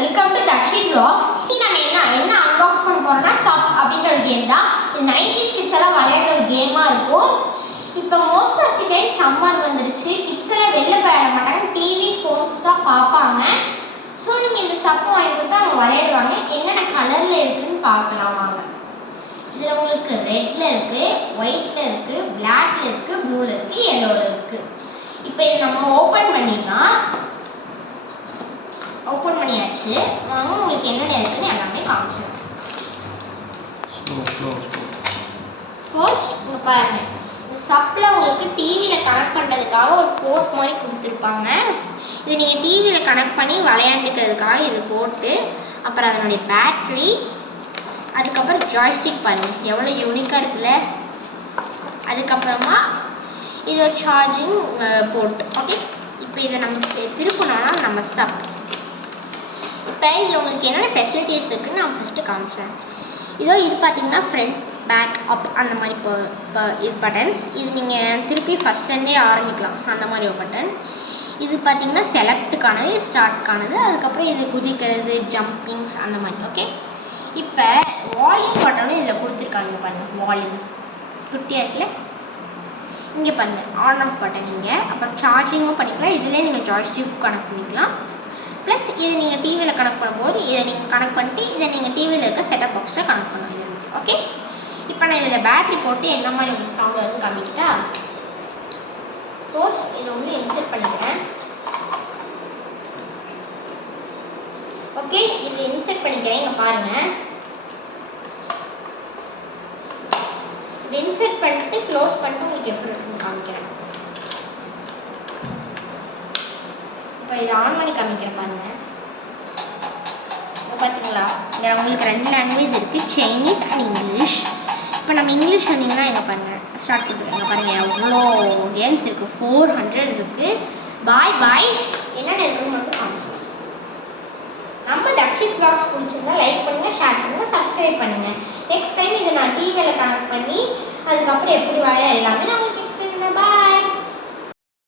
Welcome to Dakshith vlogs. நம்ம என்ன unbox பண்ண போறோம்னா சப் அப்படின்ற ஒரு கேம் தான். 90s கிட்ஸ் எல்லாம் விளையாடுற ஒரு கேமா இருக்கும். இப்போ most of the time summer வந்துருச்சு, கிட்ஸ் எல்லாம் வெளில விளையாட மாட்டாங்க, டிவி ஃபோன்ஸ் தான் பார்ப்பாங்க. ஸோ நீங்கள் இந்த சப்பை வாங்கி கொடுத்தா அவங்க விளையாடுவாங்க. என்னென்ன கலரில் இருக்குதுன்னு பார்க்கலாம் வாங்க. இதில் உங்களுக்கு ரெட்டில் இருக்குது, ஒயிட்டில் இருக்குது, பிளாக்ல இருக்குது, ப்ளூவில் இருக்குது, எல்லோவில் இருக்குது. இப்போ இதை நம்ம ஓப்பன் பண்ணிடலாம். ஓப்பன் பண்ணியாச்சு. உங்களுக்கு என்னென்ன இருக்குன்னு எல்லாமே காமிச்சிருக்கேன். ஃபர்ஸ்ட் இங்கே பாருங்க, இந்த சப்பில் உங்களுக்கு டிவியில் கனெக்ட் பண்ணுறதுக்காக ஒரு போர்ட் மாதிரி கொடுத்துருப்பாங்க. இது நீங்கள் டிவியில் கனெக்ட் பண்ணி விளையாண்டுக்கிறதுக்காக இது போட்டு, அப்புறம் அதனுடைய பேட்ரி, அதுக்கப்புறம் ஜாய்ஸ்டிக் பாருங்கள் எவ்வளோ யூனிக்காக இருக்குல்ல. அதுக்கப்புறமா இது ஒரு சார்ஜிங் போர்ட். ஓகே, இப்போ இதை நம்ம திருப்பினோன்னா நம்ம சப். இப்போ இதில் உங்களுக்கு என்னென்ன ஃபெசிலிட்டிஸ் இருக்குதுன்னு நான் ஃபஸ்ட்டு காமிச்சேன். இது பார்த்தீங்கன்னா ஃப்ரண்ட், பேக், அப் அந்த மாதிரி இப்போ இது பட்டன்ஸ். இது நீங்கள் திருப்பி ஃபஸ்ட்லேருந்தே ஆரம்பிக்கலாம் அந்த மாதிரி ஒரு பட்டன். இது பார்த்தீங்கன்னா செலக்ட்டுக்கானது, ஸ்டார்ட்கானது, அதுக்கப்புறம் இது குதிக்கிறது, ஜம்பிங்ஸ் அந்த மாதிரி. ஓகே, இப்போ வால்யூம் பட்டனும் இதில் கொடுத்துருக்காங்க பாருங்கள். வால்யூம் குட்டியாக இருக்குல்ல, இங்கே பாருங்கள் ஆன் ஆஃப் பட்டன் இங்கே. அப்புறம் சார்ஜிங்கும் பண்ணிக்கலாம், இதிலே நீங்கள் ஜாய்ஸ்டிக் கனெக்ட் பண்ணிக்கலாம். ப்ளஸ் இதை நீங்கள் டிவியில் கனெக்ட் பண்ணும்போது இதை நீங்கள் கனெக்ட் பண்ணிட்டு இதை நீங்கள் டிவியில் இருக்க செட்டப் பாக்ஸில் கனெக்ட் பண்ணலாம். இது ஓகே. இப்போ நான் இதில் பேட்ரி போட்டு என்ன மாதிரி உங்களுக்கு சவுண்ட் வரும்னு காமிக்கிட்டா. ஃபர்ஸ்ட் இதை உள்ளே இன்சர்ட் பண்ணிக்கிறேன். ஓகே, இதை இன்சர்ட் பண்ணிக்கிறேன். இங்கே பாருங்கள், இதை இன்சர்ட் பண்ணிட்டு க்ளோஸ் பண்ணிட்டு உங்களுக்கு எப்படி இருக்குன்னு காமிக்கிறேன். இப்போ இதை ஆன் பண்ணி காமிக்கிறேன் பாருங்கள். இப்போ பார்த்தீங்களா, இங்கே உங்களுக்கு 2 லாங்குவேஜ் இருக்குது, சைனீஸ் அண்ட் இங்கிலீஷ். இப்போ நம்ம இங்கிலீஷ் வந்தீங்கன்னா எங்கே பாருங்கள் ஸ்டார்ட் பண்ணுறேன். பாருங்கள் எவ்வளோ கேம்ஸ் இருக்குது, 400 இருக்குது. பாய் பாய் என்னென்ன இருக்குன்னு மட்டும் காமிச்சோம். நம்ம தக்ஷித் vlogs பிடிச்சிருந்தா லைக் பண்ணுங்கள், ஷேர் பண்ணுங்கள், சப்ஸ்கிரைப் பண்ணுங்கள். நெக்ஸ்ட் டைம் இதை நான் டிவியில் கனெக்ட் பண்ணி அதுக்கப்புறம் எப்படி வாயா எல்லாமே நான்